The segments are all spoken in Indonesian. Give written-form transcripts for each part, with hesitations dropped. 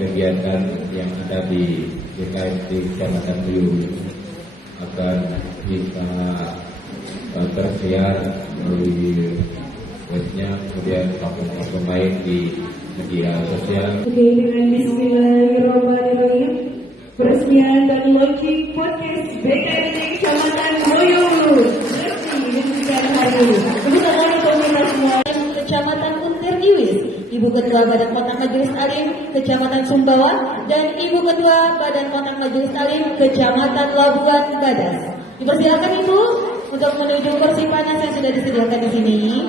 kegiatan yang ada di DKMT Kecamatan Muyuh akan bisa tersiar melalui webnya, kemudian platform lain di media sosial. Oke, dengan bismillahirrahmanirrahim, peresmian dan launching podcast BKMT Kecamatan Muyuh resmi dibuka hari ini. Kebetulan oleh pemerintah semua Kecamatan Untir Iwis, Ibu Ketua Badan Kontak Majelis Alim Kecamatan Sumbawa, dan Ibu Ketua Badan Kontak Majelis Alim Kecamatan Labuan Badas. Dipersilakan Ibu untuk menuju kursi panas yang sudah disediakan di sini.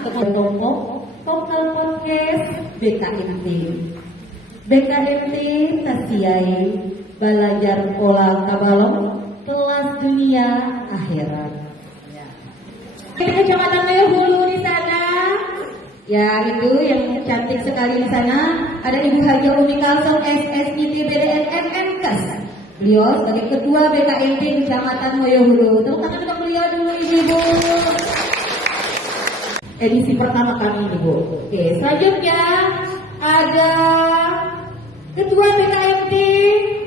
Kelompok vokal podcast BKMT. BKMT Tasiai Belajar Pola Kabalong Kelas Dunia Akhirat. Kecamatan Muyuh Hulu di sana. Ya, itu yang cantik sekali di sana. Ada Ibu Haji Umi Kalsum SSIT BDN MMKes. Beliau sebagai Ketua BKMT Kecamatan Muyuh Hulu. Tepuk tangan untuk beliau dulu, Ibu. Edisi pertama kami, Ibu. Oke, selanjutnya ada Ketua BKMT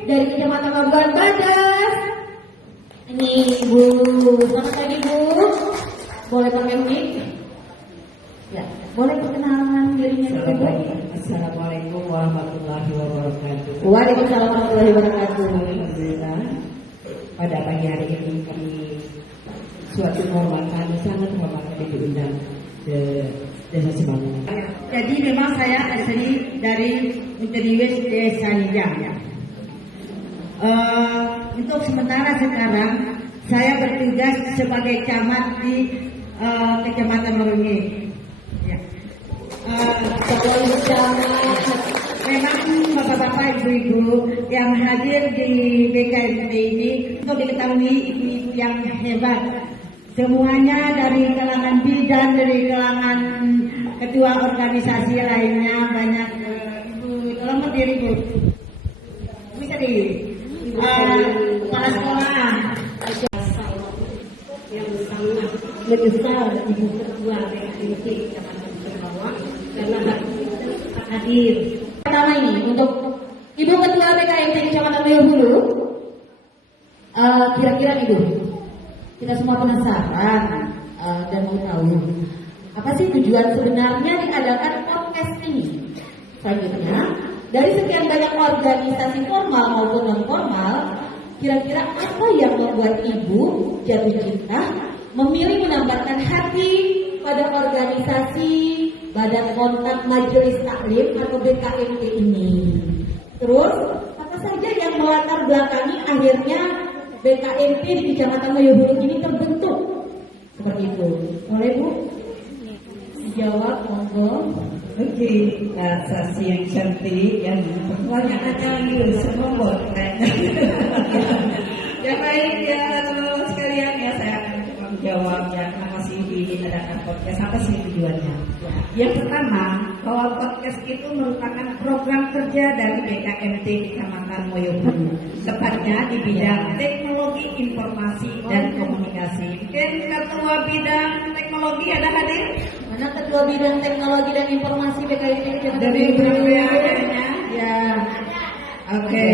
dari Kecamatan Labuan Badas. Ini Ibu, selamat pagi Bu. Boleh pakai mic? Ya, boleh perkenalan dirinya Ibu. Assalamualaikum warahmatullahi wabarakatuh. Waalaikumsalam warahmatullahi wabarakatuh. Alhamdulillah, pada pagi hari ini kami suatu kehormatan, sangat kehormatan diundang ke Desa Semangun. Jadi memang saya asli dari Unteriwis Desa Nijang. Untuk sementara sekarang saya bertugas sebagai camat di Kecamatan Merungi. Ya. Memang bapak-bapak, ibu-ibu yang hadir di BKMT ini untuk diketahui ibu-ibu yang hebat. Semuanya dari kalangan bidan, dari kalangan ketua organisasi lainnya, banyak ibu. Tolong berdiri Bu. Bisa di kepala sekolah yang sangat besar Ibu Ketua BKMT Kecamatan Sumbawa karena hadir. Pertama ini untuk Ibu Ketua BKMT Kecamatan Muyuh Hulu. Kira-kira Ibu, kita semua penasaran dan mau tahu apa sih tujuan sebenarnya diadakan podcast ini. Selanjutnya, dari sekian banyak organisasi formal maupun non formal, kira-kira apa yang membuat Ibu jatuh cinta memilih menambahkan hati pada organisasi Badan Kontak Majelis Taklim atau BKMT ini? Terus, apa saja yang melatar belakangi akhirnya BKMT di Kecamatan Muyuh Hulu ini terbentuk seperti itu? Boleh Bu dijawab, monggo. Oke, sasi yang cantik, yang pertanyaannya semua boleh. Ya baik ya teman-teman sekalian, ya saya akan menjawab ya kenapa sih diadakan podcast, apa sih tujuannya. Yang pertama, bahwa podcast itu merupakan program kerja dari BKMT Kecamatan Muyuh Hulu, tepatnya di bidang teknologi informasi dan komunikasi. Dan ketua bidang teknologi ada hadir? Mana ketua bidang teknologi dan informasi BKMT Kecamatan Dari Muyuh Hulu? adanya? Ya. Oke,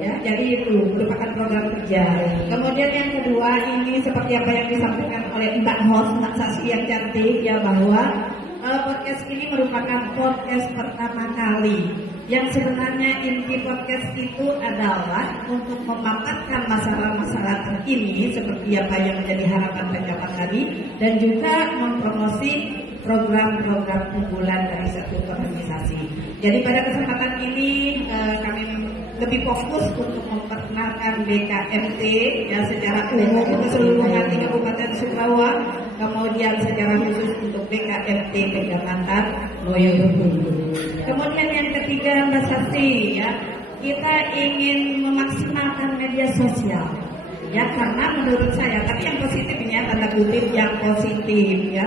ya, jadi itu merupakan program kerja. Kemudian yang kedua, ini seperti apa yang disampaikan oleh Mbak Host, Mbak Sasi yang cantik, ya, bahwa podcast ini merupakan podcast pertama kali. Yang sebenarnya inti podcast itu adalah untuk memaparkan masalah-masalah terkini seperti apa yang menjadi harapan pejabat tadi, dan juga mempromosi program-program unggulan dari satu organisasi. Jadi pada kesempatan ini kami lebih fokus untuk memperkenalkan BKMT ya secara umum untuk seluruh di Kabupaten Sumbawa, kemudian secara khusus untuk BKMT Kecamatan Muyuh Hulu. Kemudian yang ketiga Mbak Sasti, ya, kita ingin memaksimalkan media sosial. Ya, karena menurut saya, tapi yang positifnya tanda kutip yang positif, ya,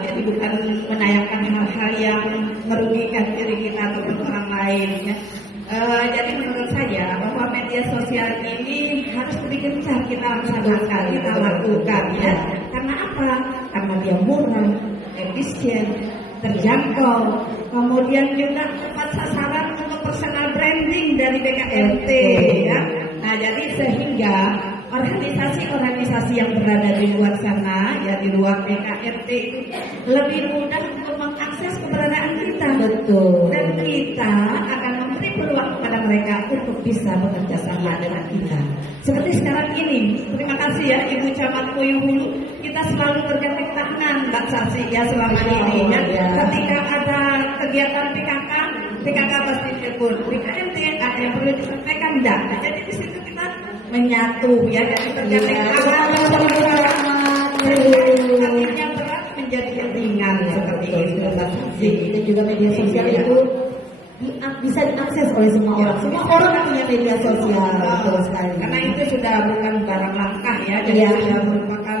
jadi bukan menayangkan hal-hal yang merugikan diri kita ataupun orang lain, ya. Jadi menurut saya bahwa media sosial ini harus lebih gencar kita laksanakan, kita lakukan, ya. Karena apa? Karena dia murah, efisien, terjangkau, kemudian juga tepat sasaran untuk persenjataan branding dari BKMT ya. Nah, jadi sehingga organisasi-organisasi yang berada di luar sana, ya di luar BKMT lebih mudah untuk mengakses keberadaan kita. Betul. Dan kita akan memberi peluang kepada mereka untuk bisa bekerja sama dengan kita. Seperti sekarang ini, terima kasih ya Ibu Camat Moyo Hulu, kita selalu bergandengan tangan Mbak Sasi ya selama ini ya. Ketika ada kegiatan PKK pasti telepon. BKMT ada yang perlu disampaikan enggak? Nah, jadi di situ kita menyatu ya, jadi bergandengan tangan. Artinya berat menjadi ringan seperti itu Mbak Sasi. Dan juga media sosial itu bisa diakses oleh semua orang. Semua orang punya media sosial, betul sekali. Karena itu sudah bukan barang langka ya, jadi sudah merupakan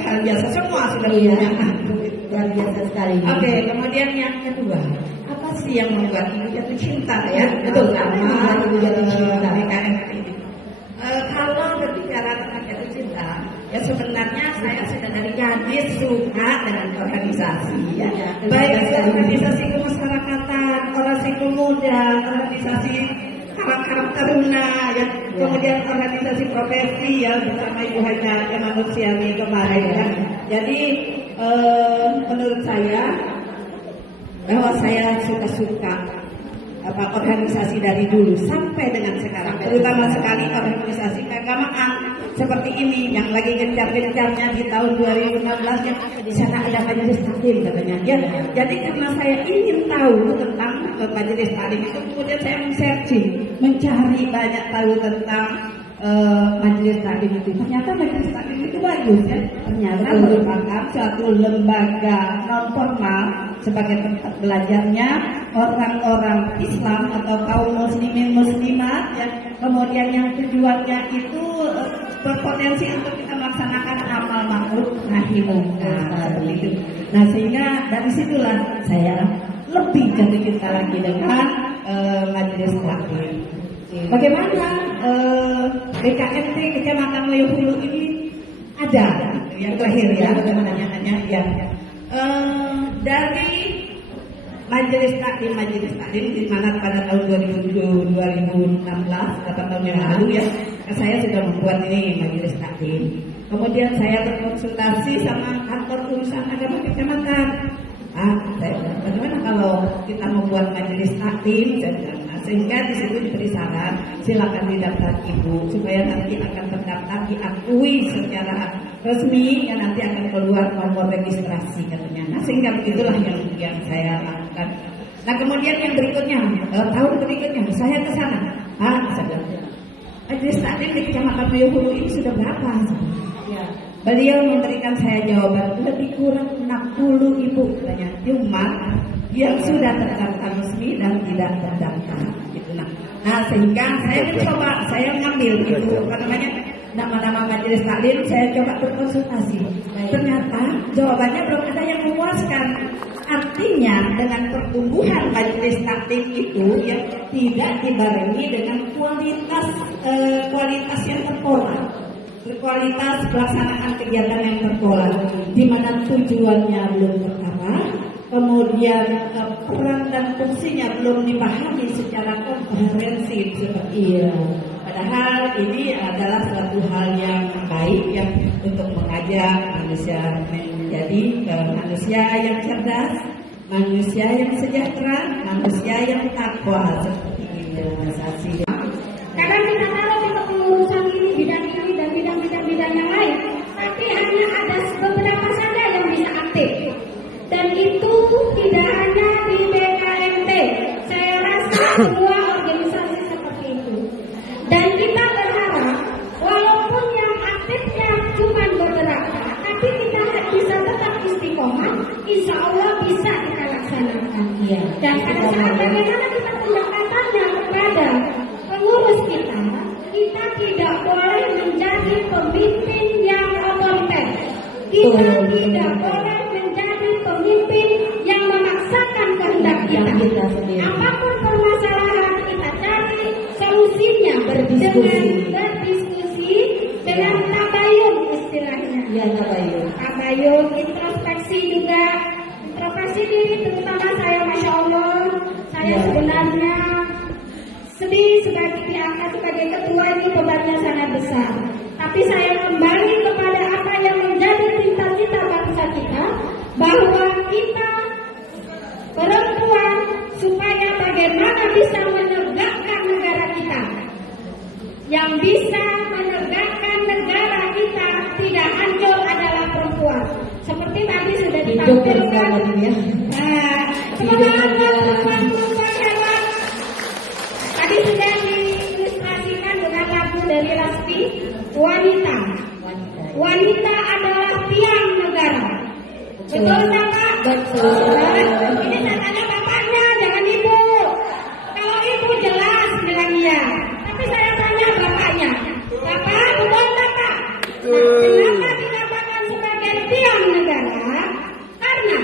hal biasa, semua sudah punya. Luar biasa sekali. Oke, kemudian yang kedua, apa sih yang membuat ibu jatuh cinta ya? Betul, sama ibu jatuh cinta. BKMT ini. Kalau berbicara tentang jatuh cinta, ya sebenarnya saya sudah dari gadis suka dengan organisasi ya. Baik organisasi kemasyarakatan, organisasi pemuda, organisasi karakter taruna ya, kemudian organisasi profesi ya bersama Ibu Haja Manusiawi kemarin ya. Jadi menurut saya bahwa saya suka organisasi dari dulu sampai dengan sekarang, terutama sekali organisasi keagamaan seperti ini yang lagi gencar-gencarnya di tahun 2015 yang di sana ada majelis taklim katanya ya. Jadi karena saya ingin tahu tentang majelis taklim itu, kemudian saya men-searching, mencari banyak tahu tentang majelis taklim itu. Ternyata majelis taklim itu bagus ya. Ternyata merupakan suatu lembaga non formal sebagai tempat belajarnya orang-orang Islam atau kaum muslimin muslimat ya. Kemudian yang tujuannya itu berpotensi untuk kita melaksanakan amal ma'ruf nahi munkar. Nah, sehingga dari situlah saya lebih jatuh cinta lagi dengan majelis taklim. Bagaimana BKMT Kecamatan Moyo Hulu ini ada yang terakhir ya, bagaimana hanya ya dari majelis taklim di mana pada tahun 2016 atau tahun yang lalu ya, saya sudah membuat ini majelis taklim. Kemudian saya berkonsultasi sama kantor urusan agama kecamatan. Saya bilang, bagaimana kalau kita membuat majelis taklim? Sehingga di situ diberi saran, silakan didaftar ibu supaya nanti akan terdaftar, diakui secara resmi, yang nanti akan keluar nomor registrasi katanya. Nah, sehingga begitulah yang saya lakukan. Nah, kemudian yang berikutnya, tahun berikutnya saya ke sana. Saya bilang, majelis taklim di Kecamatan Moyo Hulu ini sudah berapa? Ya. Beliau memberikan saya jawaban lebih kurang 60 ibu katanya, cuma yang sudah terdaftar resmi dan tidak terdaftar gitu. Nah, sehingga saya mencoba, saya mengambil itu nama-nama majelis taklim, saya coba berkonsultasi. Ternyata jawabannya belum ada yang memuaskan. Artinya dengan pertumbuhan majelis taklim itu yang tidak dibarengi dengan kualitas yang terpola, kualitas pelaksanaan kegiatan yang terpola, di mana tujuannya belum terarah, kemudian peran dan fungsinya belum dipahami secara komprehensif seperti itu. Padahal ini adalah suatu hal yang baik yang untuk mengajak manusia menjadi manusia yang cerdas, manusia yang sejahtera, manusia yang takwa seperti ini. Kadang kita tahu kita pengurusan ini bidang dan bidang yang lain, tapi hanya ada beberapa saja yang bisa aktif. Dan itu tidak hanya di BKMT. Saya rasa semua organisasi seperti itu. Dan kita berharap walaupun yang aktifnya cuma beberapa, tapi kita bisa tetap istiqomah, insya Allah bisa kita laksanakan. Iya. Dan pada saat bagaimana kita pendekatannya kepada pengurus kita tidak boleh menjadi pemimpin yang otoriter. Kita tidak boleh menjadi pemimpin yang memaksakan kehendak kita. Apapun permasalahan kita cari solusinya berdiskusi dengan tabayun istilahnya. Ya, Tabayun, introspeksi juga, introspeksi diri, terutama saya, masya Allah, saya sebenarnya sebagai ketua ini bebannya sangat besar. Tapi saya kembali kepada apa yang menjadi cita-cita bangsa kita, bahwa kita perempuan supaya bagaimana bisa menegakkan negara kita. Yang bisa menegakkan negara kita tidak hancur adalah perempuan. Seperti tadi sudah ditampilkan. Nah, semangat perempuan hebat. Tadi sudah diilustrasikan dengan lagu dari Lasti, wanita. Wanita adalah tiang negara. Betul tak, Pak? Betul. Ini saya tanya bapaknya, jangan ibu. Kalau ibu jelas dengan dia. Tapi saya tanya bapaknya, Bapak, betul tak, Pak? Nah, kenapa dikatakan sebagai tiang negara? Karena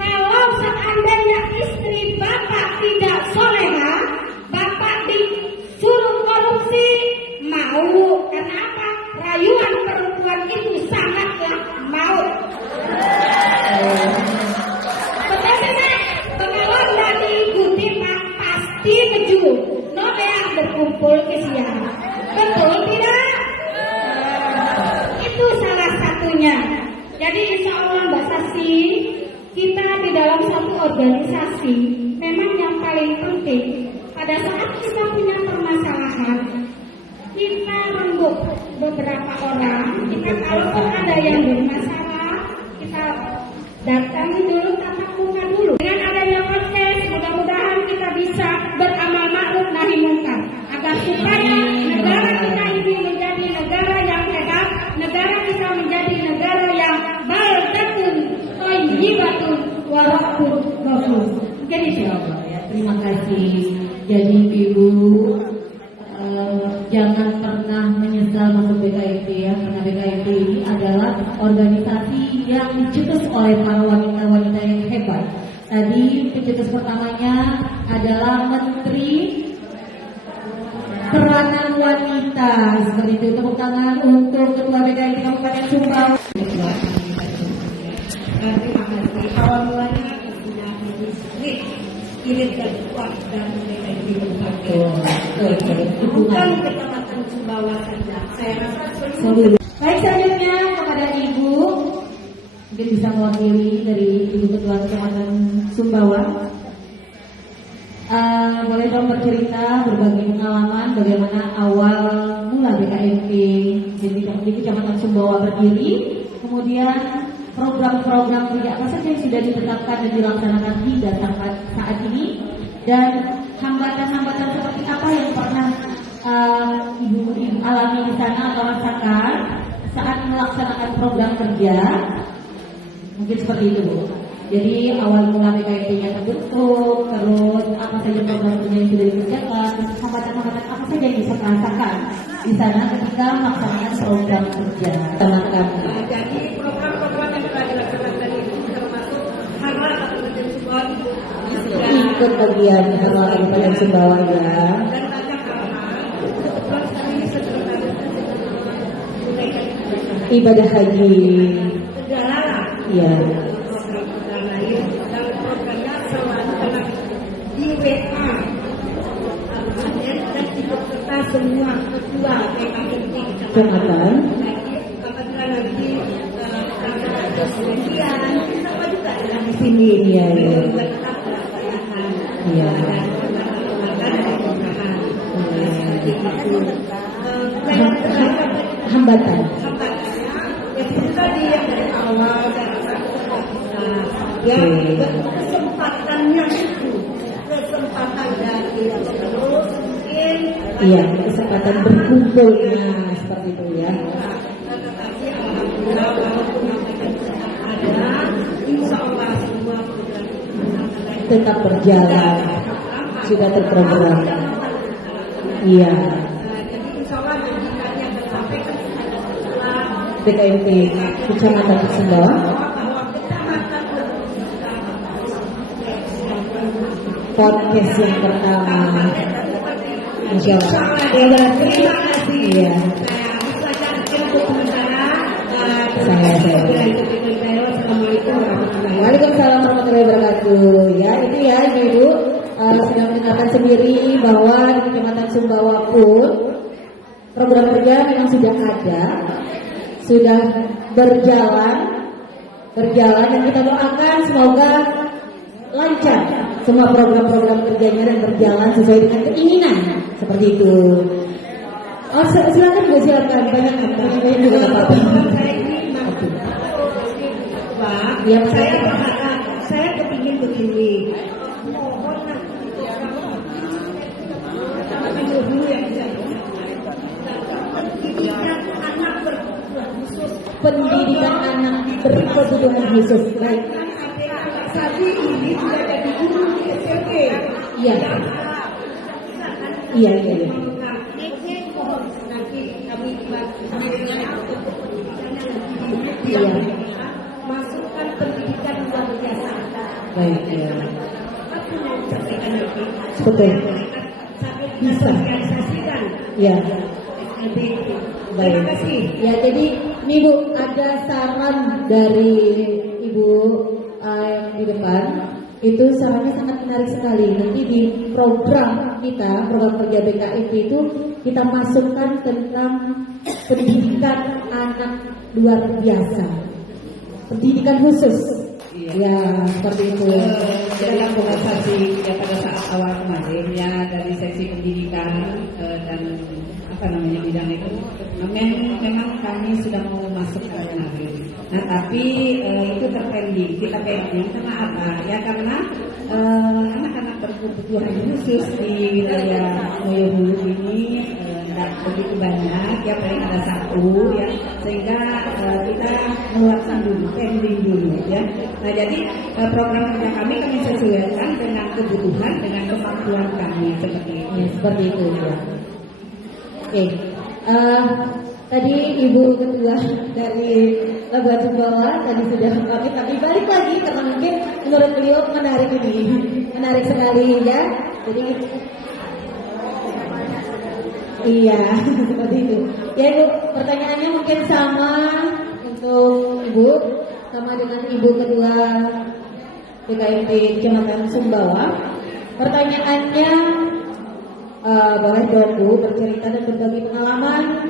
kalau seandainya istri bapak tidak soleha, bapak disuruh korupsi, mau. Karena apa? Rayuan perempuan itu sangatlah maut. Betul tidak? Kalau tidak diikuti, Pak, pasti keju. Yang berkumpul ke siang. Betul tidak? Itu salah satunya. Jadi insya Allah Mbak Sasi, kita di dalam satu organisasi memang yang paling penting pada saat kita punya permasalahan, kita rembuk beberapa orang. Kita kalau ada yang bermasalah, kita datangi dulu, tatap muka dulu. Dengan adanya podcast, mudah-mudahan kita bisa beramal ma'ruf nahi munkar agar supaya negara kita ini menjadi negara yang hebat, negara kita menjadi negara yang baldatun thayyibatun wa rabbun ghafur. Jadi insyaallah ya. Terima kasih. Jadi Ibu jangan pernah menyesal masuk BKIP ya, karena BKIP ini adalah organisasi yang dicetus oleh para wanita-wanita yang hebat. Tadi pencetus pertamanya adalah Menteri Peranan Wanita. Seperti itu, tepuk tangan untuk Ketua BKIP Kabupaten Sumbawa. Terima kasih. Awal mulanya sudah irit dan kuat dan BKIP Kabupaten. Bukan Kecamatan Sumbawa saja. Saya rasa seluruh. Baik, selanjutnya kepada Ibu, mungkin bisa mewakili dari Ibu Ketua Kecamatan Sumbawa. Boleh dong bercerita, berbagi pengalaman bagaimana awal mula BKIP di Kecamatan Sumbawa berdiri, kemudian program-program kerja apa saja yang sudah ditetapkan dan dilaksanakan hingga sampai saat ini, dan hambatan-hambatan seperti apa yang pernah Ibu alami di sana atau rasakan saat melaksanakan program kerja. Mungkin seperti itu, Bu. Jadi awal mula BKIP-nya terbentuk, terus apa saja program kerja yang sudah dikerjakan, terus hambatan-hambatan apa saja yang bisa merasakan di sana ketika melaksanakan program kerja teman-teman. Jadi program-program yang telah dilaksanakan tadi itu termasuk Harwal Kabupaten Sumbawa ikut bagian Harwal Kabupaten Sumbawa ya. dan banyak hal-hal. Kebetulan kami sekretaris Ibadah haji. segala Iya. program lain dan programnya selalu telah di WA dan ikut serta semua ketua BKIP Kecamatan. apabila nanti kemudian sama juga ada di sini. Iya, iya. Tetap melaksanakan Iya. Hambatan. Ya itu tadi yang dari awal ya kesempatannya itu kesempatan dari terus mungkin Iya, kesempatan berkumpulnya seperti itu ya. tetapi alhamdulillah walaupun namanya ada insya Allah semua program Tetap berjalan, sudah terprogram. Iya. jadi insya Allah nanti kami akan sampaikan setelah BKIP Kecamatan Sumbawa. bahwa kecamatan Podcast yang pertama. Insya Allah. terima kasih. Iya. Saya untuk sementara. Saya. Assalamualaikum warahmatullahi wabarakatuh. Waalaikumsalam warahmatullahi wabarakatuh. Ya, itu ya Ibu sudah mendengarkan sendiri bahwa di Kecamatan Sumbawa pun program kerja memang sudah ada, sudah berjalan dan kita doakan semoga lancar semua program-program kerjanya dan berjalan sesuai dengan keinginan seperti itu. Oh, silakan Bu, silakan. Banyak juga apa-apa. Pak, Ya, saya kepingin begini. Pendidikan anak berkebutuhan khusus. Baik. Sapi ini sudah jadi guru di SMP. Iya. Iya. Nanti kami Iya. masukkan pendidikan luar biasa. Baik. Ya. Betul. Betul. Bisa sosialisasikan. Ya. Terima kasih. Ya, jadi ini Bu, ada saran dari Ibu yang di depan. Itu sarannya sangat menarik sekali. Nanti di program kita, program kerja BKIP itu kita masukkan tentang pendidikan anak luar biasa, pendidikan khusus. Ya, seperti itu. Dalam konversasi ya pada saat awal kemarin ya dari seksi pendidikan dan bidang itu memang kami sudah mau masuk ke lagi. Nah tapi itu terpending, kita pending karena apa? Ya karena anak-anak berkebutuhan khusus di wilayah Moyo ini tidak begitu banyak, ya paling ada satu ya, sehingga kita melakukan dulu, pending dulu ya. Nah jadi program kerja kami sesuaikan dengan kebutuhan, dengan kemampuan kami seperti ini. Seperti itu ya. Oke, tadi Ibu Ketua dari Labuan Bawah tadi sudah kami tapi balik lagi karena mungkin menurut beliau menarik sekali ya. Jadi iya seperti itu. Ya Ibu, pertanyaannya mungkin sama untuk Ibu, sama dengan Ibu Ketua BKIP Kecamatan Sumbawa. Pertanyaannya boleh dong Bu bercerita dan berbagi pengalaman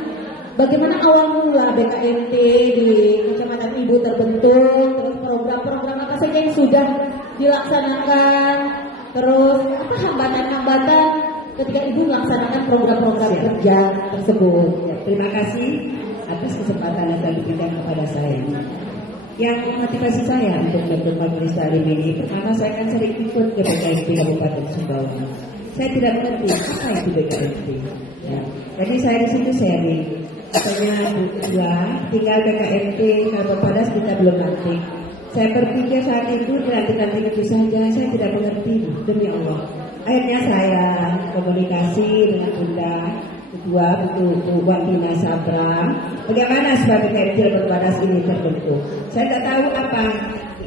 bagaimana awal mula BKMT di Kecamatan Ibu terbentuk, terus program-program apa saja yang sudah dilaksanakan, terus apa hambatan-hambatan ketika Ibu melaksanakan program-program kerja tersebut. Ya, terima kasih atas kesempatan yang telah diberikan kepada saya. Yang motivasi saya untuk membentuk majelis taklim ini, pertama saya kan sering ikut ke BKMT Kabupaten Sumbawa. Saya tidak mengerti apa itu BKMT. Ya. Jadi saya di situ sharing. Katanya Bu, tinggal BKMT Kabupaten Padas kita belum nanti. Saya berpikir saat itu nanti itu saja, saya tidak mengerti demi Allah. Akhirnya saya komunikasi dengan Bunda Ketua Bu Wantina Sabra. Bagaimana supaya BKMT Kabupaten Padas ini terbentuk? Saya tidak tahu apa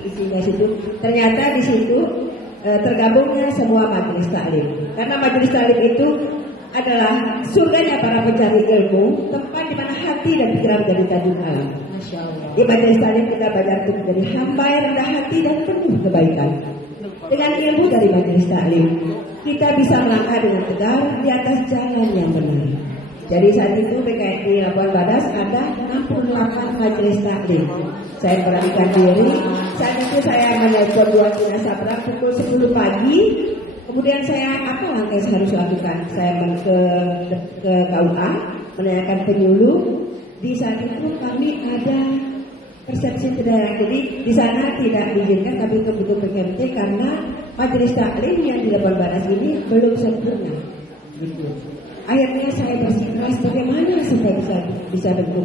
isinya situ. Ternyata di situ tergabungnya semua majelis taklim. Karena majelis taklim itu adalah surganya para pencari ilmu, tempat di mana hati dan pikiran menjadi tanjung alam. Masya Allah. Di majelis taklim kita belajar untuk menjadi hamba yang rendah hati dan penuh kebaikan. Dengan ilmu dari majelis taklim, kita bisa melangkah dengan tegar di atas jalan yang benar. Jadi saat itu BKMT Labuan Badas ada 68 majelis taklim. Saya perhatikan diri. Saat itu saya menelpon Bu Wantina Sabra pukul 10 pagi. Kemudian saya apa langkah yang harus lakukan? Saya ke KUA menanyakan penyuluh. Di saat itu kami ada persepsi daerah. Jadi di sana tidak diizinkan kami ke BKMT karena majelis taklim yang di Labuan Badas ini belum sempurna. Gitu. Akhirnya saya bersikeras bagaimana supaya bisa bentuk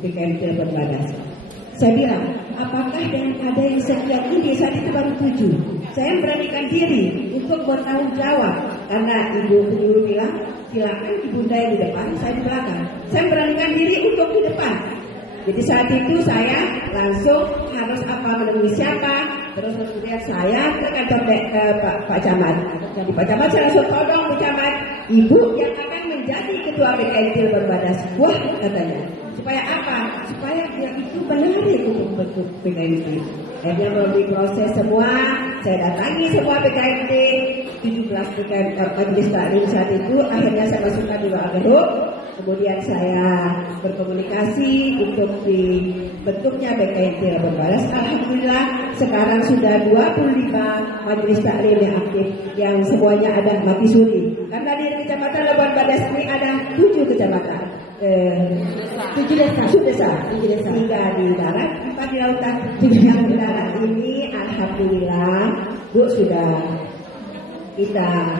BKMT Labuan Badas. Saya bilang, apakah dengan ada yang sekian ini saat itu baru 7. Saya beranikan diri untuk bertanggung jawab karena ibu penyuluh bilang silakan ibunda yang di depan, saya di belakang. Saya beranikan diri untuk di depan. Jadi saat itu saya langsung harus menemui siapa, terus kemudian saya ke kantor Pak Camat. Jadi Pak Camat saya langsung todong Bu Camat, ibu yang akan menjadi ketua BKMT Labuan Badas. Wah katanya. Supaya apa? Supaya dia itu menarik untuk membentuk BKMT. Akhirnya melalui proses semua, saya datangi semua BKMT, 17 BKMT majelis taklim saat itu. Akhirnya saya masukkan di Doa Geruk. Kemudian saya berkomunikasi untuk dibentuknya BKIT Labuan Badas. Alhamdulillah sekarang sudah 25 majelis taklim yang aktif, yang semuanya ada mati suri. Karena di Kecamatan Labuan Badas ini ada 7 kecamatan. 7 desa. 3 di darat, 4 di lautan. Yang di darat ini alhamdulillah Bu sudah kita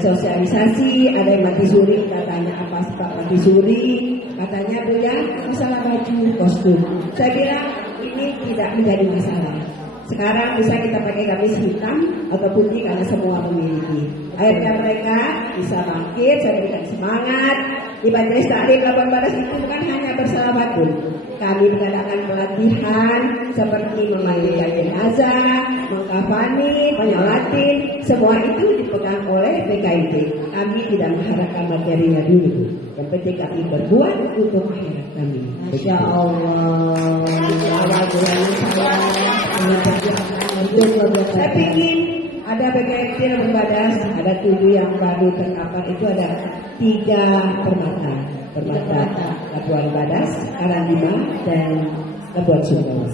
sosialisasi. Ada yang mati suri, katanya apa sebab mati suri, katanya Bu ya masalah baju kostum. Saya bilang ini tidak menjadi masalah. Sekarang bisa kita pakai gamis hitam atau putih karena semua memiliki. Akhirnya mereka bisa bangkit, saya berikan semangat. Di Majelis Taklim Labuan Badas itu bukan hanya bersalawatul. Kami mengadakan pelatihan seperti memandikan jenazah, mengkafani, menyolatin, semua itu dipegang oleh BKIT. Kami tidak mengharapkan materinya dulu. Yang penting kami berbuat untuk akhirat kami. Masya Allah. Saya pikir ada BKIT Labuan Badas, ada 7 yang baru terkapar, itu ada 3 permata Labuan Badas, Karangima, dan Labuan Sumbawa.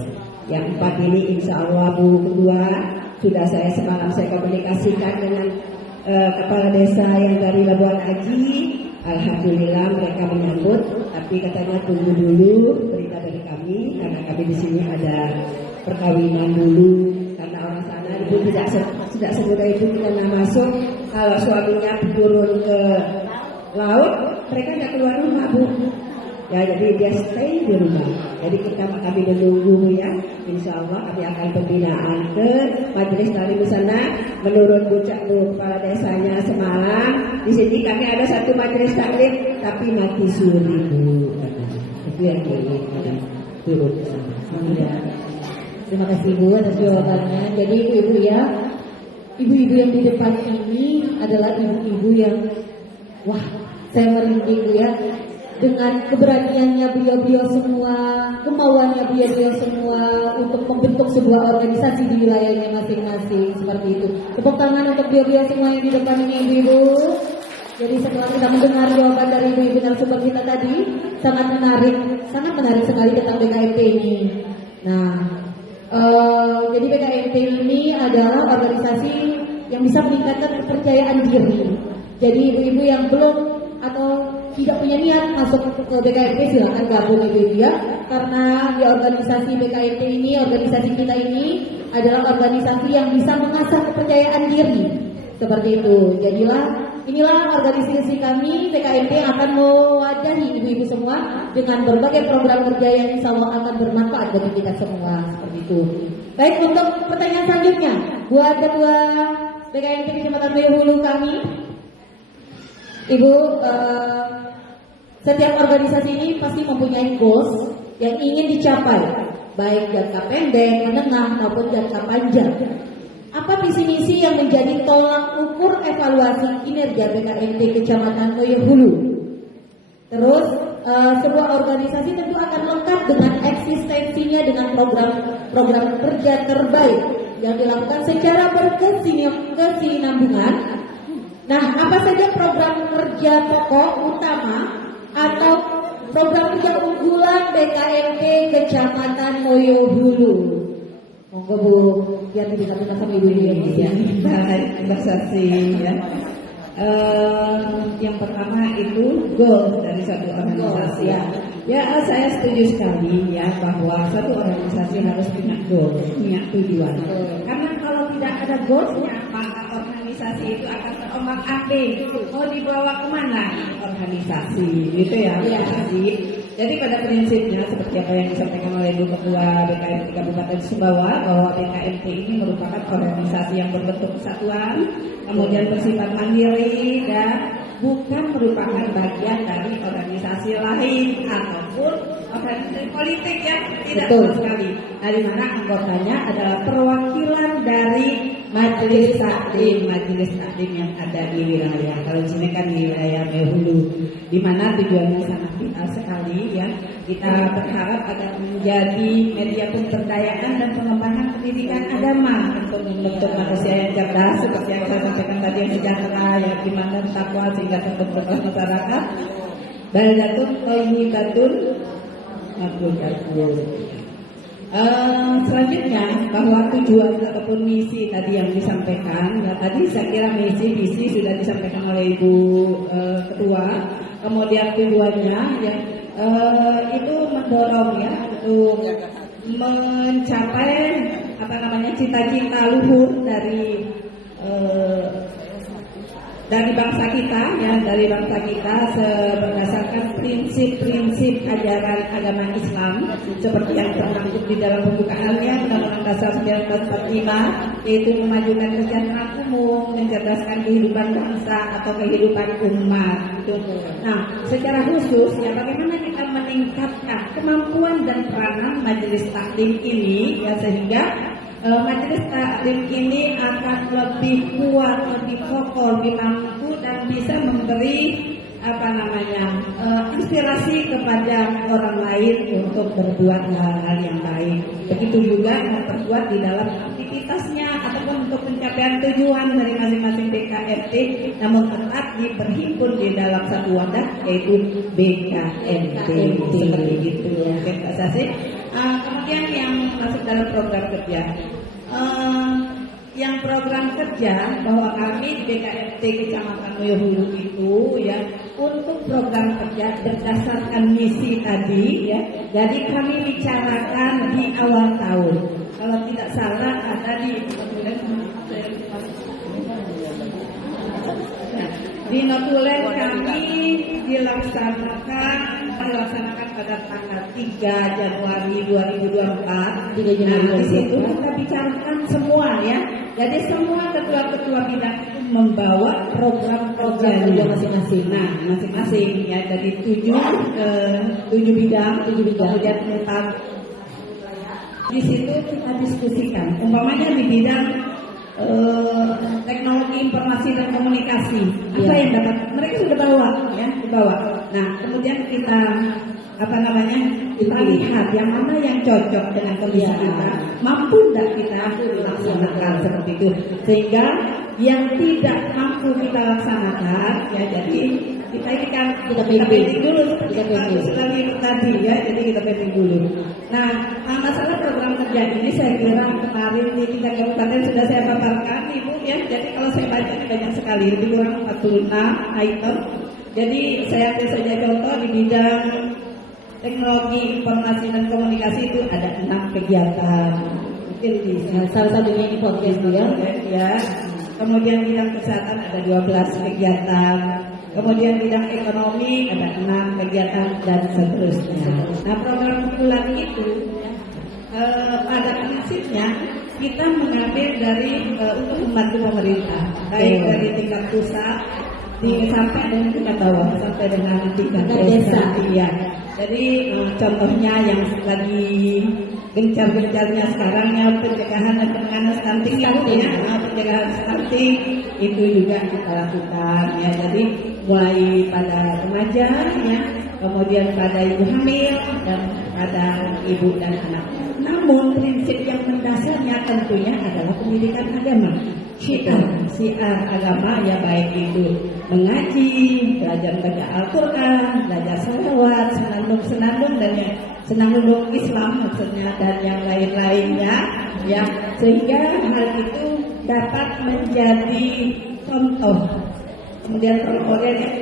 Yang 4 ini insya Allah Bu Ketua sudah semalam saya komunikasikan dengan kepala desa yang dari Labuan Aji. Alhamdulillah mereka menyambut, tapi katanya tunggu dulu berita dari kami karena kami di sini ada perkawinan dulu. Karena orang sana itu tidak semudah itu kita masuk. Kalau suaminya turun ke laut, mereka tidak keluar rumah Bu. Ya jadi dia stay di rumah. Jadi kami menunggu ya. Insya Allah kami akan pembinaan ke majelis taklim di sana. Menurut Bu kepala desanya semalam, di sini kami ada 1 majelis taklim tapi mati suri Bu. Itu yang turun ke sana. Terima kasih Bu atas jawabannya. Jadi ibu ya, ibu-ibu yang di depan ini adalah ibu-ibu yang wah, saya merinding Bu ya. Dengan keberaniannya beliau-beliau semua, kemauannya beliau-beliau semua untuk membentuk sebuah organisasi di wilayahnya masing-masing, seperti itu. Tepuk tangan untuk beliau-beliau semua yang di depan ini ibu-ibu. Jadi setelah kita mendengar jawaban dari ibu-ibu narasumber kita tadi, sangat menarik sekali tentang BKIT ini. Nah, jadi BKIT ini adalah organisasi yang bisa meningkatkan kepercayaan diri. Jadi ibu-ibu yang belum atau tidak punya niat masuk ke BKIT silakan gabung ibu-ibu ya. Karena di organisasi BKIT ini, organisasi kita ini adalah organisasi yang bisa mengasah kepercayaan diri. Seperti itu. Inilah organisasi kami BKIT akan mewadahi ibu-ibu semua dengan berbagai program kerja yang insya Allah akan bermanfaat bagi kita semua. Seperti itu. Baik, untuk pertanyaan selanjutnya buat Ketua BKIT Kecamatan Moyo Hulu kami, Ibu, setiap organisasi ini pasti mempunyai goals yang ingin dicapai, baik jangka pendek, menengah maupun jangka panjang. Apa visi misi yang menjadi tolak ukur evaluasi kinerja BKIT Kecamatan Moyo Hulu? Terus sebuah organisasi tentu akan lengkap dengan eksistensinya dengan program kerja terbaik yang dilakukan secara berkesinambungan. Nah, apa saja program kerja pokok utama atau program kerja unggulan BKIT Kecamatan Moyo Hulu? Monggo Bu, biar bisa kita sama ibu ini ya. Baik, Mbak Sasi ya. Yang pertama itu goal dari satu organisasi ya. Ya, saya setuju sekali ya bahwa satu organisasi harus punya goal, punya tujuan. Karena kalau tidak ada goalsnya, maka organisasi itu akan terombang-ambing. Mau dibawa kemana organisasi, gitu ya. Jadi pada prinsipnya seperti apa yang disampaikan oleh Ibu Ketua BKIT Kabupaten Sumbawa bahwa BKIT ini merupakan organisasi yang berbentuk kesatuan, kemudian bersifat mandiri dan bukan merupakan bagian dari organisasi lain ataupun organisasi politik ya, tidak sama sekali. Nah, di mana anggotanya adalah perwakilan dari majelis taklim yang ada di wilayah. Kalau di sini kan di wilayah Moyo Hulu, di mana tujuannya sangat vital sekali ya. Kita berharap akan menjadi media pemberdayaan dan pengembangan pendidikan agama untuk membentuk manusia yang cerdas seperti yang saya sampaikan tadi, yang sejahtera, yang dimana takwa sehingga terbentuklah masyarakat baldatun thayyibatun mabrukatun. Selanjutnya bahwa tujuan ataupun misi tadi yang disampaikan, ya, tadi saya kira misi sudah disampaikan oleh Ibu Ketua. Kemudian tujuannya ya itu mendorong ya untuk mencapai cita-cita luhur dari bangsa kita ya, dari bangsa kita berdasarkan prinsip-prinsip ajaran agama Islam seperti yang termaktub di dalam pembukaannya Undang-Undang Dasar 1945, yaitu memajukan kesejahteraan umum, mencerdaskan kehidupan bangsa atau kehidupan umat. Nah, secara khusus ya bagaimana kita meningkatkan kemampuan dan peranan majelis taklim ini ya sehingga majelis taklim ini akan lebih kuat, lebih kokoh, lebih mampu dan bisa memberi inspirasi kepada orang lain untuk berbuat hal-hal yang baik. Begitu juga memperkuat di dalam aktivitasnya ataupun untuk pencapaian tujuan dari masing-masing BKMT, namun tetap berhimpun di dalam satu wadah yaitu BKMT. Seperti itu ya, Mbak Sasi. Kemudian yang masuk dalam program kerja. Yang program kerja bahwa kami di BKMT Kecamatan Moyohulu itu ya untuk program kerja berdasarkan misi tadi ya. Jadi kami bicarakan di awal tahun. Kalau tidak salah ada di notulen kami dilaksanakan pada tanggal 3 Januari 2024. Di situ kita bicarakan semua ya. Jadi semua ketua-ketua bidang itu membawa program kerjanya masing-masing. Nah, masing-masing ya dari 7 bidang, kemudian tentang di situ kita diskusikan. Umpamanya di bidang teknologi informasi dan komunikasi, apa yang dapat mereka sudah bawa ya, dibawa. Nah, kemudian kita kita lihat yang mana yang cocok dengan kondisi kita, mampu tidak kita laksanakan seperti itu, sehingga yang tidak mampu kita laksanakan ya jadi kita ini kan kita pending dulu seperti tadi ya, jadi kita pending dulu. Nah, masalah program kerja ini saya kira kemarin di tingkat kabupaten sudah saya paparkan Ibu ya, jadi kalau saya baca banyak sekali, lebih kurang 46 item. Jadi saya ambil saja contoh di bidang teknologi informasi dan komunikasi itu ada 6 kegiatan. Mungkin di salah satunya ini podcast ya. Kemudian bidang kesehatan ada 12 kegiatan. Kemudian bidang ekonomi ada 6 kegiatan dan seterusnya. Nah, program unggulan itu pada prinsipnya kita mengambil dari untuk membantu pemerintah, baik dari tingkat pusat sampai dengan tingkat bawah, sampai dengan tingkat desa. Iya. Jadi contohnya yang lagi gencar-gencarnya sekarang ya pencegahan dan penanganan stunting ya, pencegahan stunting itu juga kita lakukan ya. Jadi mulai pada remaja ya, kemudian pada ibu hamil dan pada ibu dan anak. Namun prinsip yang mendasarnya tentunya adalah pendidikan agama. Syiar agama ya, baik itu mengaji, belajar baca Al-Quran, belajar salawat, senandung dan senandung Islam maksudnya dan yang lain-lainnya ya, sehingga hal itu dapat menjadi contoh. Kemudian modelnya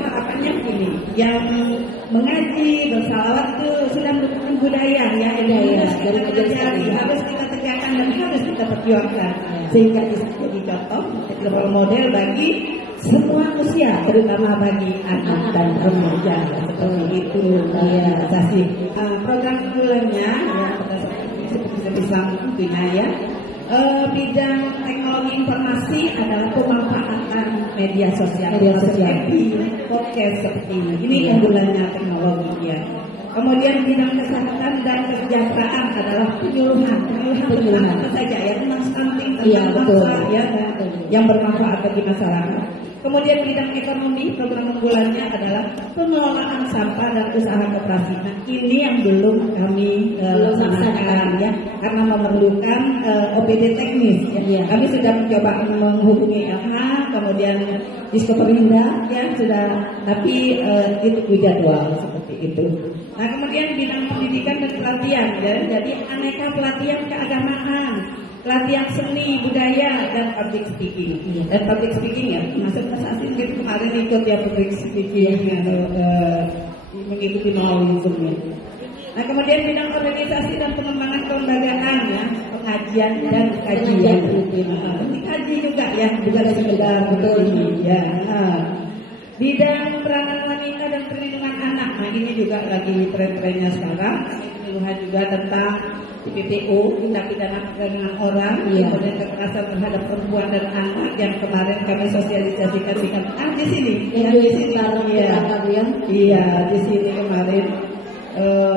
harapannya gini, yang mengaji bersalawat itu sedang mendukung budaya ya, harus kita tegakkan dan harus kita perjuangkan sehingga bisa jadi contoh, role model bagi semua usia, terutama bagi anak dan remaja seperti itu ya. Jadi program unggulannya ya seperti Islam tentunya ya. Bidang teknologi informasi adalah pemanfaatan media sosial. Podcast seperti ini. Ini unggulannya teknologi ya. Kemudian bidang kesehatan dan kesejahteraan adalah penyuluhan apa saja ya, tentang stunting, tentang bangsa ya, yang bermanfaat bagi masyarakat. Kemudian bidang ekonomi, program unggulannya adalah pengelolaan sampah dan usaha koperasi. Nah, ini yang belum kami dilaksanakan ya, karena memerlukan OPD teknis ya. Iya. Kami sudah mencoba menghubungi LH, kemudian Diskoperinda ya sudah, tapi itu jadwal seperti itu. Nah kemudian bidang pendidikan dan pelatihan ya, jadi aneka pelatihan keagamaan, pelatihan seni budaya dan public speaking. Dan public speaking ya, masuk Mas Asin gitu kemarin ikut ya public speaking mengikuti melalui Zoom ya. Nah kemudian bidang organisasi dan pengembangan kelembagaan ya, pengajian dan kajian. Dikaji juga ya, bukan sekedar ini ya. Bidang peranan wanita dan perlindungan anak, nah ini juga lagi tren-trennya sekarang. Penyuluhan juga tentang TPPO, tindak pidana perdagangan orang, kemudian kekerasan terhadap perempuan dan anak yang kemarin kami sosialisasikan di sini. Yang di sini Iya, di sini kemarin.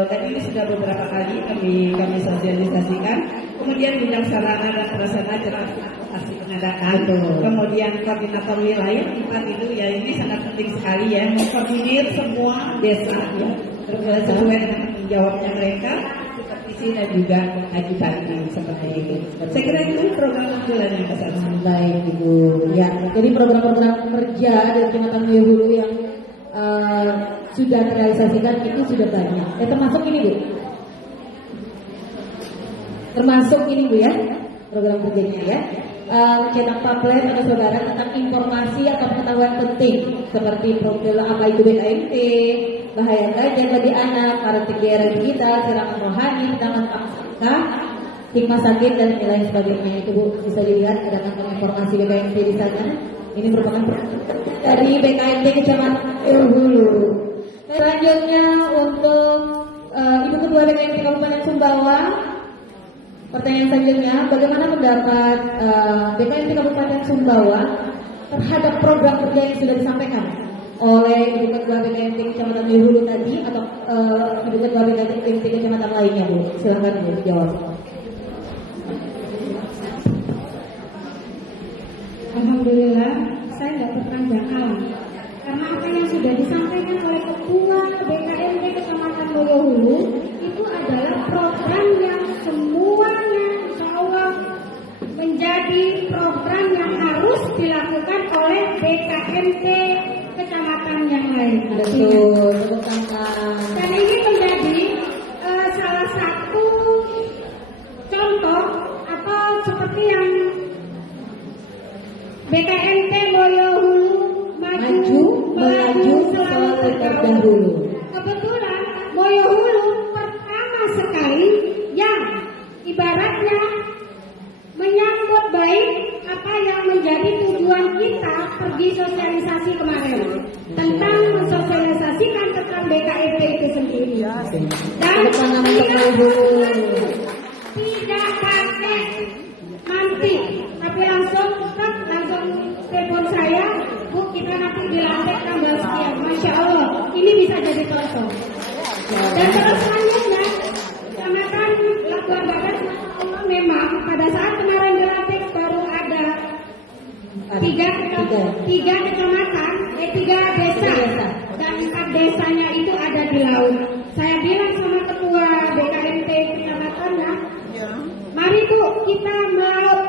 Dan ini sudah beberapa kali kami sosialisasikan. Kemudian bidang sarana dan prasarana transportasi pengadaan. Kemudian koordinator wilayah tempat itu ya, ini sangat penting sekali ya, mengkoordinir semua desa ya, sesuai dengan tanggung jawabnya mereka, supervisi dan juga ajudannya seperti itu. Saya kira itu program unggulan yang besar. Baik Ibu. Ya, jadi program-program kerja dari Kecamatan Moyo Hulu yang sudah terrealisasikan itu sudah banyak. Termasuk ini Bu. Termasuk ini Bu ya, program kerjanya ya. Cetak pamflet atau saudara tentang informasi atau pengetahuan penting seperti profil apa itu BKMT, bahaya gajah bagi anak, karakter kita, serangan rohani, tangan paksa, hikmah sakit dan lain sebagainya. Itu Bu bisa dilihat ada kantong informasi BKMT di sana. Ini merupakan dari BKMT Kecamatan Moyo Hulu. Selanjutnya untuk Ibu Ketua BKMT Kabupaten Sumbawa. Pertanyaan selanjutnya, bagaimana pendapat BKMT Kabupaten Sumbawa terhadap program kerja yang sudah disampaikan oleh Ibu Ketua BKMT Kecamatan Moyo Hulu tadi atau Ibu Ketua BKMT Kecamatan lainnya Bu? Silakan Bu jawab. Alhamdulillah, saya nggak berpanjangan karena apa yang sudah disampaikan oleh Ketua BKMT Kecamatan Moyo Hulu itu adalah program yang semuanya insya Allah menjadi program yang harus dilakukan oleh BKMT kecamatan yang lain. Betul, tepuk tangan. Dan ini menjadi salah satu contoh atau seperti yang BKMT Moyo Hulu maju selalu terdahulu. Kebetulan Moyo Hulu pertama sekali yang ibaratnya menyambut baik apa yang menjadi tujuan kita pergi sosialisasi kemarin tentang mensosialisasikan tentang BKMT itu sendiri. Dan tidak pakai mantik, tapi langsung telepon saya, Bu, kita nanti dilantik tanggal sekian. Masya Allah, ini bisa jadi contoh. Dan terus selanjutnya, kecamatan Labuan Barat, memang pada saat kemarin dilantik baru ada tiga kecamatan, 3 desa, dan 4 desanya itu ada di laut. Saya bilang sama Ketua BKMT kecamatannya, mari Bu, kita melaut.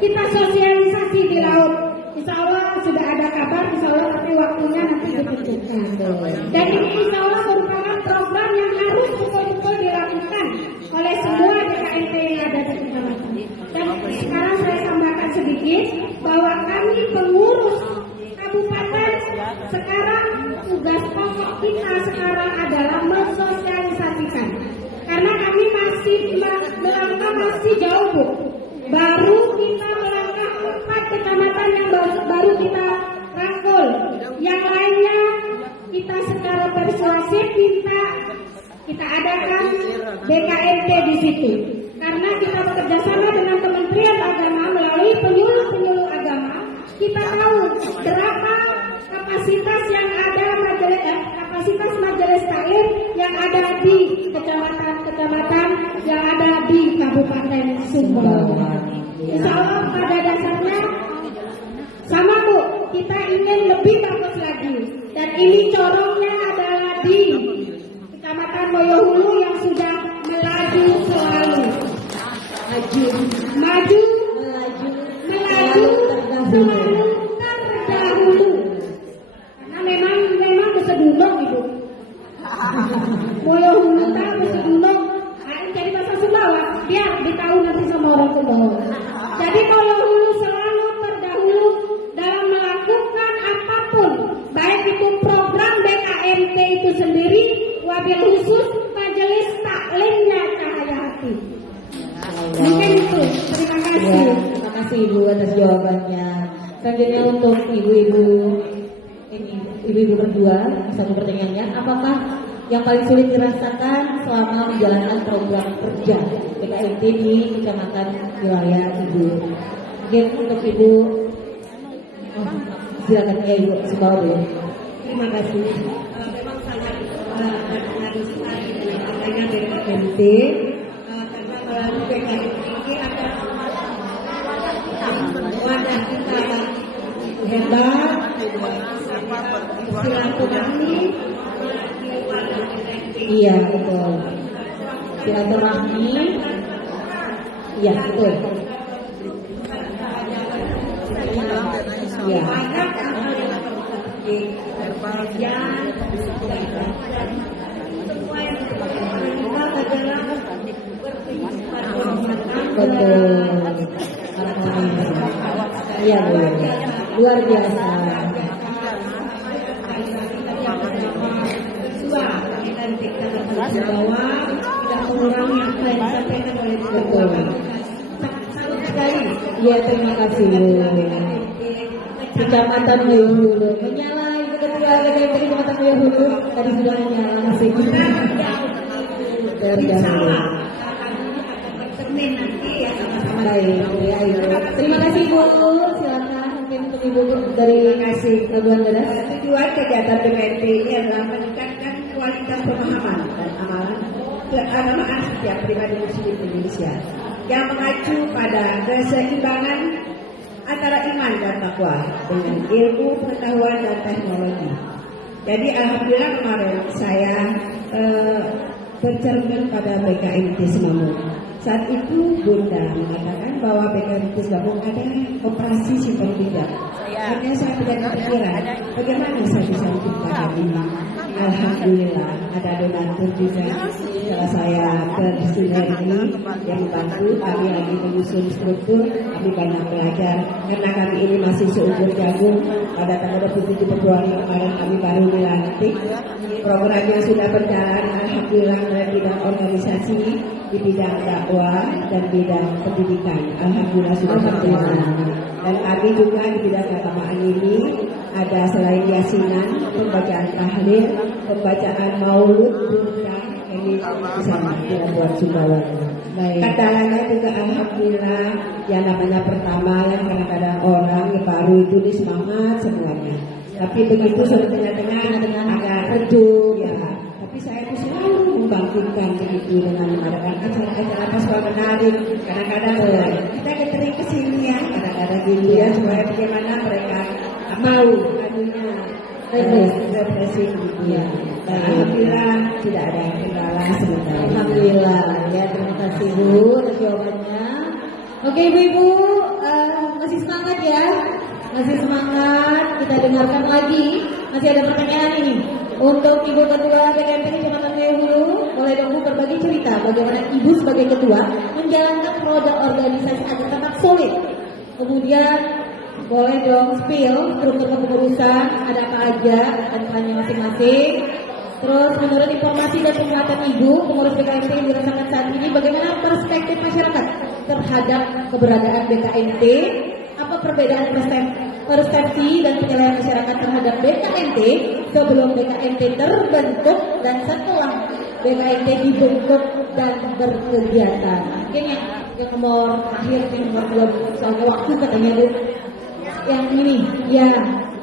Kita sosialisasi di laut. Insya Allah sudah ada kabar, insya Allah tapi waktunya nanti ditentukan. Dan ini insya Allah merupakan program yang harus betul-betul dilakukan oleh semua BKMT yang ada di kecamatan. Dan sekarang saya tambahkan sedikit bahwa kami pengurus kabupaten sekarang tugas pokok kita sekarang adalah mensosialisasikan. Karena kami melangkah masih jauh Bu. Baru kita melangkah 4 kecamatan yang baru kita rangkul. Yang lainnya kita secara persuasif kita adakan BKMT di situ. Karena kita bekerja sama dengan Kementerian Agama melalui penyuluh agama, kita tahu berapa kapasitas yang ada kapasitas majelis taklim yang ada di kecamatan-kecamatan yang ada di Kabupaten Sumbawa. Insya Allah pada dasarnya sama Bu, kita ingin lebih bagus lagi. Dan ini corongnya adalah di Kecamatan Moyo Hulu yang sudah atas jawabannya. Selanjutnya untuk ibu-ibu berdua, satu pertanyaannya, apakah yang paling sulit dirasakan selama menjalankan program kerja BKMT di kecamatan wilayah Ibu? Mungkin untuk Ibu, silakan ya Ibu, Sumbawa dulu. Terima kasih. Memang sangat harus sekali adanya BKMT karena melalui BKMT ini ada wadah kita hebat, silaturahmi. Iya betul. Silaturahmi. Iya betul. Iya. Betul. Iya luar biasa. Bahwa tidak mengurangi apa yang disampaikan oleh Betul. sekali. Iya terima kasih. Kecamatan Muyuhulu menyala Ibu Ketua BKMT Kecamatan Muyuhulu tadi sudah menyala masih terdahulu. Baik, ya, terima kasih Bu. Silakan mungkin untuk Ibu dari Pelabuhan Dadas. Tujuan kegiatan BKMT ini adalah meningkatkan kualitas pemahaman dan amalan setiap pribadi muslim Indonesia yang mengacu pada keseimbangan antara iman dan takwa dengan ilmu, pengetahuan dan teknologi. Jadi alhamdulillah kemarin saya bercermin pada BKMT Semamut. Saat itu Bunda mengatakan bahwa BKMT Semamut ada operasi simpang tidak. Akhirnya saya tidak kepikiran bagaimana saya bisa melakukan ini. Alhamdulillah ada donatur juga setelah saya bersinergi yang membantu kami lagi menyusun struktur, kami banyak belajar karena kami ini masih seumur jagung. Pada tanggal 27 Februari kemarin kami baru dilantik. Programnya sudah berjalan alhamdulillah dari bidang organisasi, di bidang dakwah dan bidang pendidikan alhamdulillah sudah berjalan. Dan kami juga di bidang keagamaan ini ada selain yasinan, pembacaan tahlil, pembacaan maulud, dan ini bisa buat Sumbawa. Kendalanya juga alhamdulillah yang namanya pertama yang kadang-kadang orang yang baru itu semangat semuanya. Tapi begitu sudah tengah-tengah agak redup ya. Tapi saya itu selalu membangkitkan begitu dengan mengadakan acara-acara pas menarik. Kadang-kadang kita ketering ke sini ya, kadang-kadang gitu ya supaya bagaimana mereka mau anunya refreshing gitu ya. Alhamdulillah tidak ada kendala sementara. Alhamdulillah ya, terima kasih Bu atas jawabannya. Oke Ibu-ibu, masih semangat ya, masih semangat. Kita dengarkan lagi, masih ada pertanyaan ini untuk Ibu Ketua BKMT Kecamatan Muyuhulu. Boleh dong Bu berbagi cerita bagaimana Ibu sebagai Ketua menjalankan roda organisasi agar tetap solid. Kemudian boleh dong spill struktur kepengurusan ada apa aja dan perannya masing-masing. Terus menurut informasi dan penglihatan Ibu, pengurus BKMT yang dirasakan saat ini, bagaimana perspektif masyarakat terhadap keberadaan BKMT? Apa perbedaan persepsi dan penilaian masyarakat terhadap BKMT sebelum BKMT terbentuk dan setelah BKMT dibentuk dan berkegiatan? Mungkin yang nomor terakhir, yang nomor 2, soalnya waktu katanya Bu. Yang ini, ya.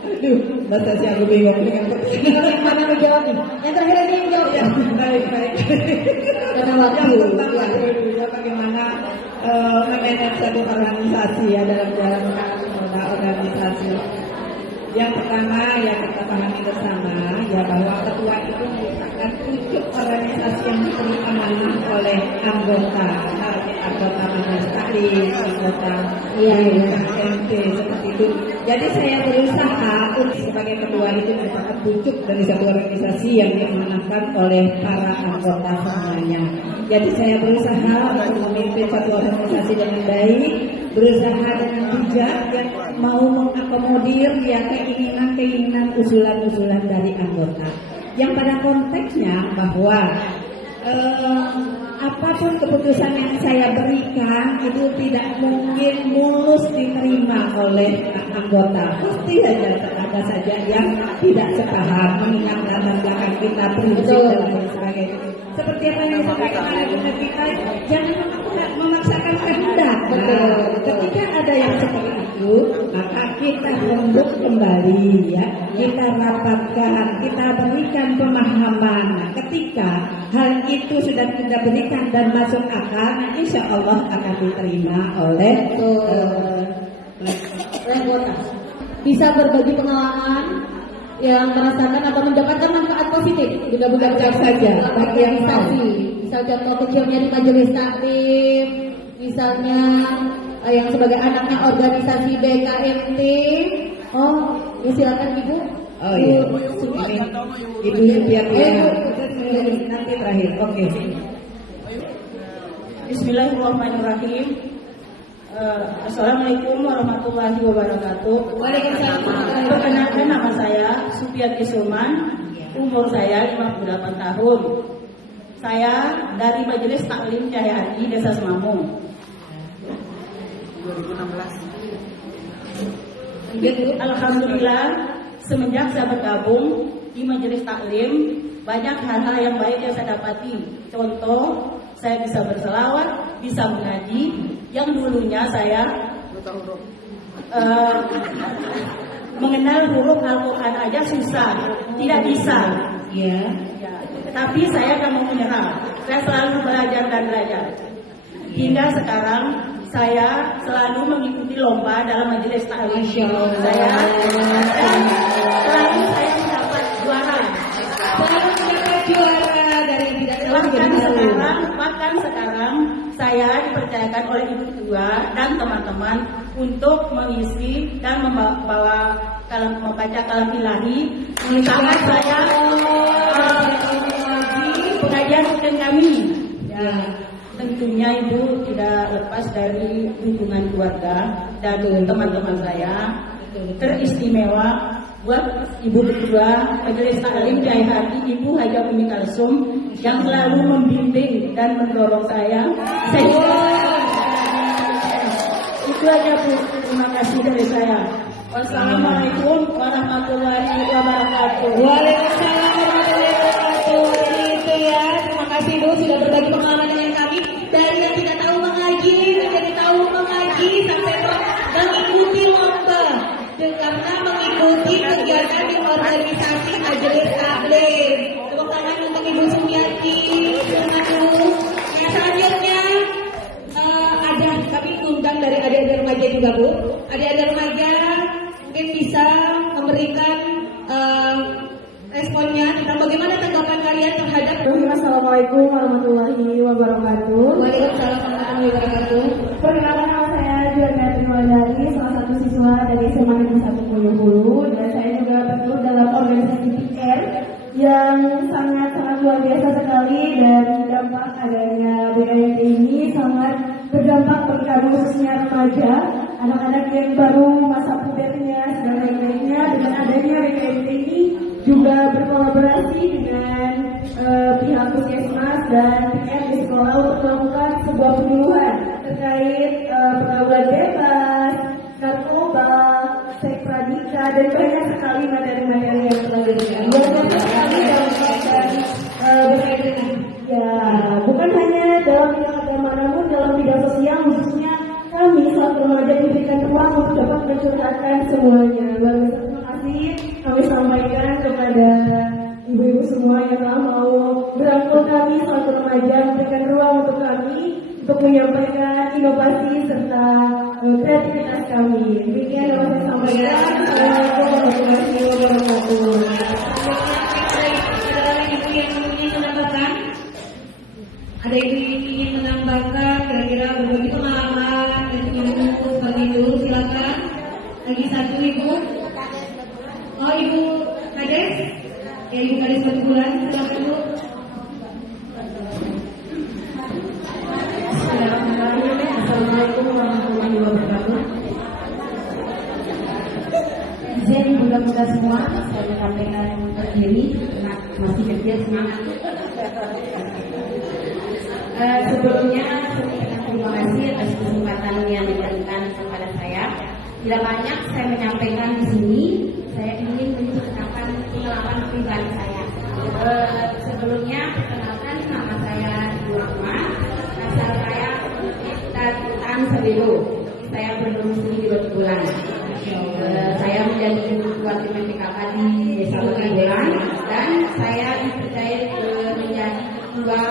Aduh, bahasa saya bingung dengan Yang mana menjawab nih? Yang terakhir ini yang jawab ya. baik. Karena waktu. Yang pertama dulu bagaimana memanage satu organisasi ya dalam menjalankan roda organisasi. Yang pertama yang kita pahami bersama ya bahwa ketua itu merupakan wujud organisasi yang diberi amanah oleh anggota majelis taklim, anggota BKMT seperti itu. Jadi saya berusaha untuk sebagai ketua itu merupakan wujud dari satu organisasi yang diamanahkan oleh para anggota semuanya. Jadi saya berusaha untuk memimpin satu organisasi dengan baik, berusaha dengan bijak yang mau mengakomodir ya keinginan, usulan-usulan dari anggota. Yang pada konteksnya bahwa apa apapun keputusan yang saya berikan itu tidak mungkin mulus diterima oleh anggota. Pasti ada saja yang tidak sepaham, mengingat latar belakang kita, prinsip dan lain sebagainya. Seperti apa yang disampaikan oleh Bu Nafika, jangan memaksakan kehendak. Nah, ketika ada yang seperti itu, maka kita rembuk kembali, ya, kita rapatkan, kita berikan pemahaman. Nah, ketika hal itu sudah kita berikan dan masuk akal, insya Allah akan diterima oleh anggota. Bisa berbagi pengalaman yang merasakan atau mendapatkan manfaat positif. Mudah-mudahan saja bagi yang organisasi. Misal contoh kecilnya di majelis taklim, misalnya yang sebagai anaknya organisasi BKMT. Oh, ya silakan Ibu. Oh iya, Ibu Yutia nanti terakhir. Oke. Bismillahirrahmanirrahim. Assalamualaikum warahmatullahi wabarakatuh. Waalaikumsalam. Perkenalkan, nama saya Supiati Sulman, umur saya 58 tahun. Saya dari Majelis Taklim Cahaya Hati Desa Semamung. 2016. Alhamdulillah, semenjak saya bergabung di Majelis Taklim, banyak hal-hal yang baik yang saya dapati. Contoh, saya bisa berselawat, bisa mengaji. Yang dulunya saya mengenal huruf Al-Quran aja susah, tidak bisa. Ya. Tapi saya tak mau menyerah. Saya selalu belajar dan belajar. Hingga sekarang saya selalu mengikuti lomba dalam majelis taklim saya, dan selalu saya mendapat juara. Selalu mendapat juara dari bahkan sekarang saya dipercayakan oleh Ibu Ketua dan teman-teman untuk mengisi dan membawa membaca kalam ilahi. Sangat saya di pengajian rutin kami. Ya, tentunya Ibu tidak lepas dari dukungan keluarga dan teman-teman saya. Teristimewa buat Ibu Ketua Majelis Taklim Cahaya Hati, Ibu Haja Umi Kalsum, yang selalu membimbing dan mendorong saya. Itu aja Bu, terima kasih dari saya. Wassalamualaikum warahmatullahi wabarakatuh. Waalaikumsalam warahmatullahi wabarakatuh. Jadi itu ya, terima kasih Bu sudah berbagi pengalaman dengan kami. Dari yang tidak tahu mengaji menjadi tahu mengaji sampai mengikuti lomba, karena mengikuti kegiatan di organisasi Majelis Taklim. Tepuk tangan untuk Ibu Sumiati. Yang selanjutnya ada kami undang dari adik-adik remaja juga Bu. Adik-adik remaja mungkin bisa memberikan responnya tentang bagaimana tanggapan kalian terhadap. Assalamualaikum warahmatullahi wabarakatuh. Waalaikumsalam warahmatullahi wabarakatuh. Perkenalkan, nama saya Juliana Triwadari, salah satu siswa dari SMA Negeri 1 Bulu, dan saya juga bergelut dalam organisasi PR yang sangat luar biasa sekali, dan dampak adanya BKMT ini sangat berdampak bagi kami, khususnya remaja, anak-anak yang baru masa pubernya dan lain-lainnya. Dengan adanya BKMT ini juga berkolaborasi dengan pihak puskesmas dan PR di sekolah untuk melakukan sebuah penyuluhan terkait pergaulan bebas, narkoba, seks pradika, dan banyak sekali materi-materi yang telah diberikan. Yang banyak sekali dalam berkaitan ya, bukan hanya dalam bidang agama, namun dalam bidang sosial, khususnya kami selaku remaja diberikan ruang untuk dapat mencurahkan semuanya. Lalu terima kasih kami sampaikan kepada ibu-ibu semua yang telah mau merangkul kami selaku remaja, memberikan ruang untuk kami untuk menyampaikan inovasi serta kreativitas kami. Demikian yang saya sampaikan. Assalamualaikum warahmatullahi wabarakatuh. Ada ibu yang ingin menambahkan kira-kira berbagi pengalaman dan ilmu bagi dulu, silakan. Lagi satu Ibu. Oh Ibu Kades, ya Ibu Kades Bulan, silakan Bu. Assalamualaikum warahmatullahi wabarakatuh. Izin mudah-mudah semua saya menyampaikan berdiri, masih kecil semangat. Sebelumnya terima kasih atas kesempatan yang diberikan kepada saya. Tidak banyak saya menyampaikan di sini. Saya ingin menceritakan pengalaman pribadi saya. Sebelumnya perkenalkan, nama saya Rahma. Asal saya dari Sebelu. Saya berdomisili di Batubulan. Saya menjadi ketua tim PKK di Desa Batubulan dan saya dipercaya menjadi ketua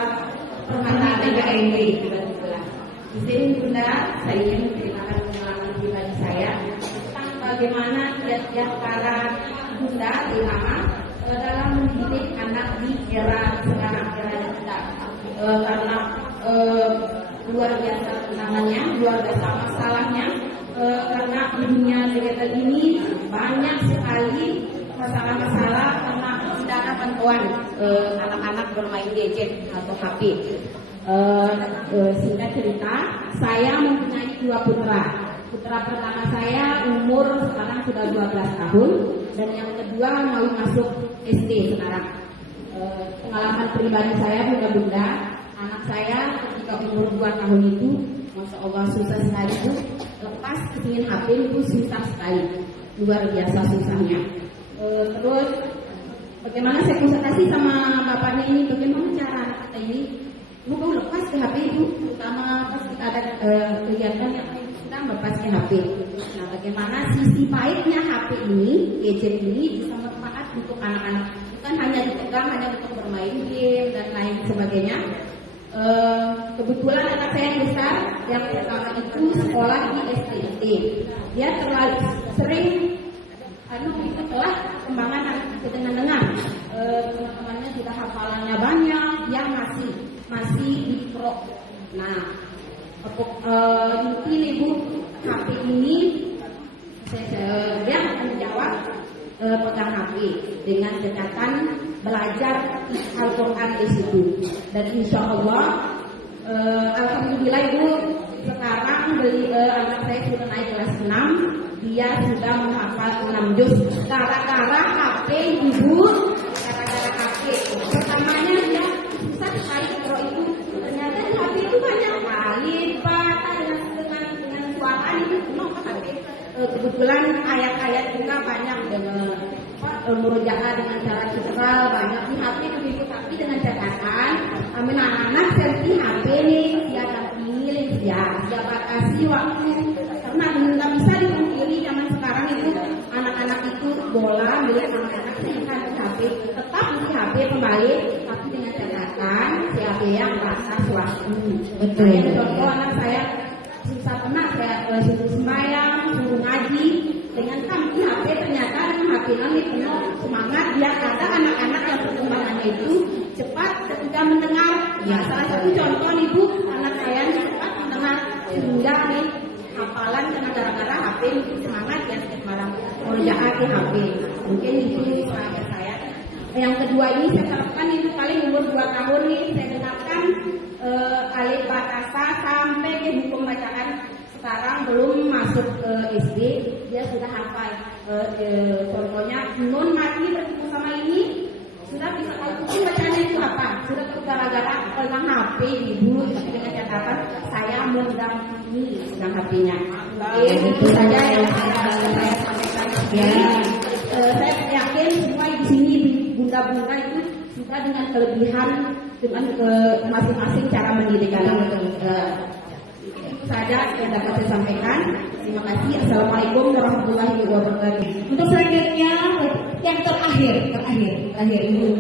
permata PKMB di Batubulan. Di sini Bunda, saya ingin menceritakan pengalaman pribadi saya tentang bagaimana kiat-kiat para bunda terutama dalam mendidik anak di era sekarang, era kita. Karena luar biasa tantangannya, luar biasa masalahnya, karena dunia digital ini banyak sekali masalah-masalah karena tidak ada bantuan anak-anak bermain gadget atau HP. Singkat cerita, saya mempunyai 2 putra. Putra pertama saya umur sekarang sudah 12 tahun dan yang kedua mau masuk SD sekarang. Pengalaman pribadi saya bunda-bunda, anak saya ketika umur 2 tahun itu, Masya Allah susah sekali itu, lepas kesingin HP itu susah sekali, luar biasa susahnya. Terus bagaimana saya konsultasi sama bapaknya ini, bagaimana cara anak kita ini mau lepas ke HP itu, terutama pas kita ada kegiatan yang kita lepas ke HP. Nah, bagaimana sisi baiknya HP ini, gadget ini bisa bermanfaat untuk anak-anak, bukan hanya dipegang hanya untuk bermain game dan lain sebagainya. Kebetulan anak saya yang besar, yang pertama itu sekolah di STT. Dia terlalu sering ikutlah perkembangan dengan teman-temannya sudah hafalannya banyak, dia masih di pro. Nah, mungkin ibu HP ini dia akan menjawab pegang HP dengan catatan belajar Al-Quran di situ. Dan insya Allah, alhamdulillah ibu sekarang anak saya sudah naik kelas 6, dia sudah menghafal 6 juz. Gara-gara HP ibu, gara-gara HP. Pertamanya dia susah sekali pro itu. Ternyata di HP itu banyak kali patah dengan suara itu penuh HP. Kebetulan ayat-ayat juga banyak dengan murojaah dengan cara cekal banyak di HP begitu, tapi dengan catatan anak-anak seperti HP nih dia akan pilih dia batasi waktu karena nggak bisa dipungkiri zaman sekarang itu anak-anak itu bola milik anak-anak sehingga di HP tetap di HP kembali tapi dengan catatan si HP yang batas waktu. Betul. Contoh anak saya susah kena saya suruh sembahyang, suruh ngaji dengan kami HP ternyata dengan HP kami penuh semangat. Dia ada anak-anak yang perkembangannya itu cepat ketika mendengar. Ya, salah satu contoh ibu anak saya cepat mendengar sehingga nih hafalan karena gara-gara HP itu semangat ya sekarang kerjaan di HP. Mungkin itu saya. Yang kedua ini saya terapkan itu paling umur 2 tahun nih saya dengarkan alif batasa sampai ke hukum bacaan. Sekarang belum masuk ke SD, dia sudah hafal. Contohnya nun mati bertemu sama ini sudah bisa tahu hukum bacaannya itu apa. Sudah gara-gara pegang HP ibu dengan catatan saya mendampingi sedang HP-nya. Itu saja yang saya sampaikan. Ya, saya yakin semua di sini bunda-bunda itu sudah dengan kelebihan dengan masing-masing cara mendidik anak. Saja yang dapat saya sampaikan. Terima kasih. Assalamualaikum warahmatullahi wabarakatuh. Untuk selanjutnya yang terakhir ibu.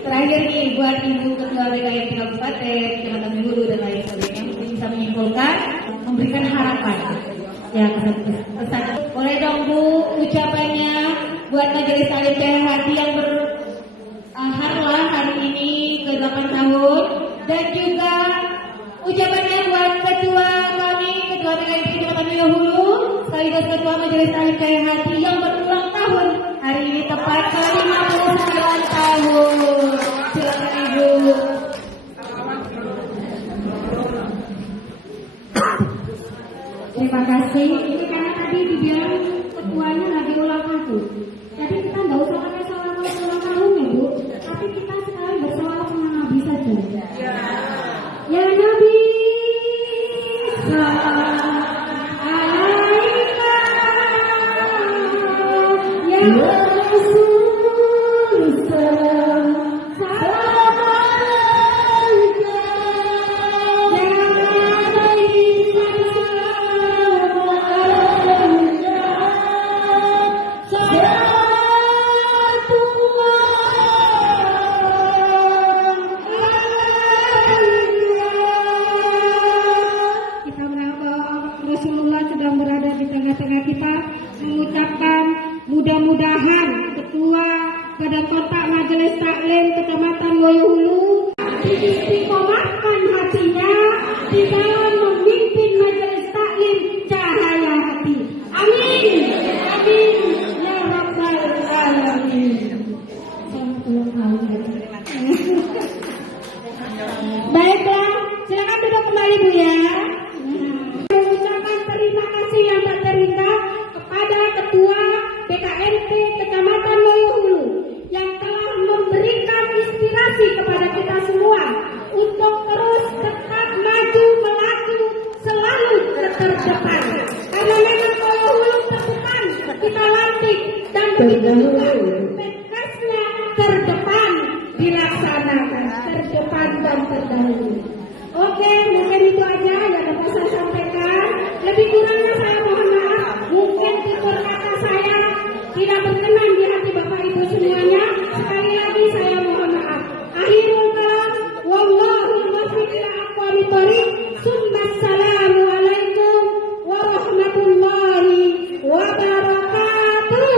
Terakhir nih buat ibu ketua BKM Kabupaten, teman-teman guru dan lain sebagainya mungkin bisa menyimpulkan, memberikan harapan. Ya, pesan. Boleh dong Bu ucapannya buat Majelis Taklim Cahaya Hati yang berharlah hari ini ke 8 tahun dan juga ucapannya buat ketua kami, ketua BKM Kecamatan Hulu, sekaligus ketua Majelis Taklim Cahaya Hati yang berulang tahun hari ini tepat ke 59 tahun. Silakan Ibu. Terima kasih. Ini karena tadi dibilang ketuanya lagi ulang tahun. Jadi kita nggak usah pakai ulang tahun ya Bu, tapi kita sekarang bersolawat sama Nabi saja. diistiqomahkan hatinya di dalam memimpin majelis taklim cahaya hati. Amin. Amin. Ya Rabbal Alamin. Baiklah, silakan duduk kembali Bu ya. Mengucapkan terima kasih yang tak terhingga kepada Ketua BKMP Kecamatan Moyohulu yang telah memberikan inspirasi kepada kita semua untuk terus tetap maju melaju selalu terdepan. Karena memang Moyohulu terdepan kita lantik dan begitu juga tugasnya terdepan dilaksanakan, terdepan dan terdahulu. Oke, mungkin itu aja yang dapat saya sampaikan. Lebih kurangnya saya mohon maaf. Mungkin tutur kata saya tidak berkenan di hati Bapak Ibu semuanya. Sekali lagi saya mohon maaf. Akhirul kalam, wallahul muwaffiq ila aqwamit thoriq. Assalamu alaikum warahmatullahi wabarakatuh.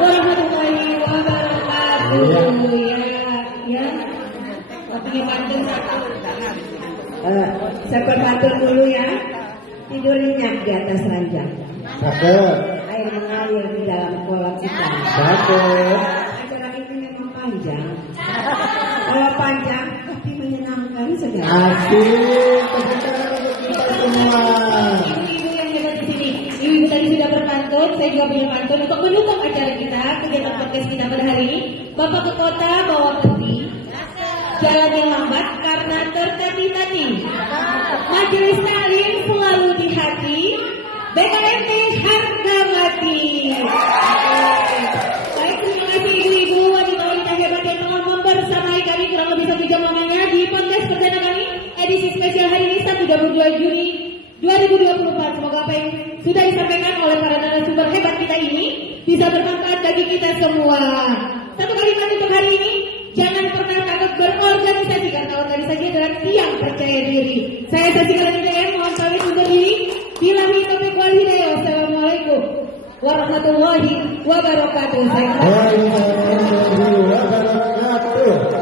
Warahmatullahi wabarakatuh. Ya. Waktunya pantun satu. Saya berpantun dulu ya. Tidur nyenyak di atas ranjang. Cakep. Air mengalir di dalam kolam ikan. Cakep. Acara ini memang panjang. Kalau panjang tapi menyenangkan segala. Asik. Tepuk tangan untuk kita semua. Ibu-ibu yang hebat di sini, ibu-ibu tadi sudah berpantun, saya juga punya pantun untuk mendukung acara kita, kegiatan podcast kita pada hari ini. Bapak ke kota bawa kopi, jalan yang lambat karena tertati-tati. Majelis taklim selalu di hati, BKMP harga mati. Baik, terima kasih ibu-ibu, wanita-wanita hebat yang telah membersamai kami kurang lebih 1 jam lamanya di podcast perdana kami edisi spesial hari ini Sabtu 22 Juni 2024. Semoga apa yang sudah disampaikan oleh para narasumber hebat kita ini bisa bermanfaat bagi kita semua. Satu kalimat untuk hari ini, jangan pernah takut berorganisasi karena organisasi adalah tiang percaya diri. Saya Sasikala Hidayah, mohon pamit undur diri. Billahi taufiq wal hidayah. Wassalamualaikum warahmatullahi wabarakatuh. Waalaikumsalam warahmatullahi wabarakatuh.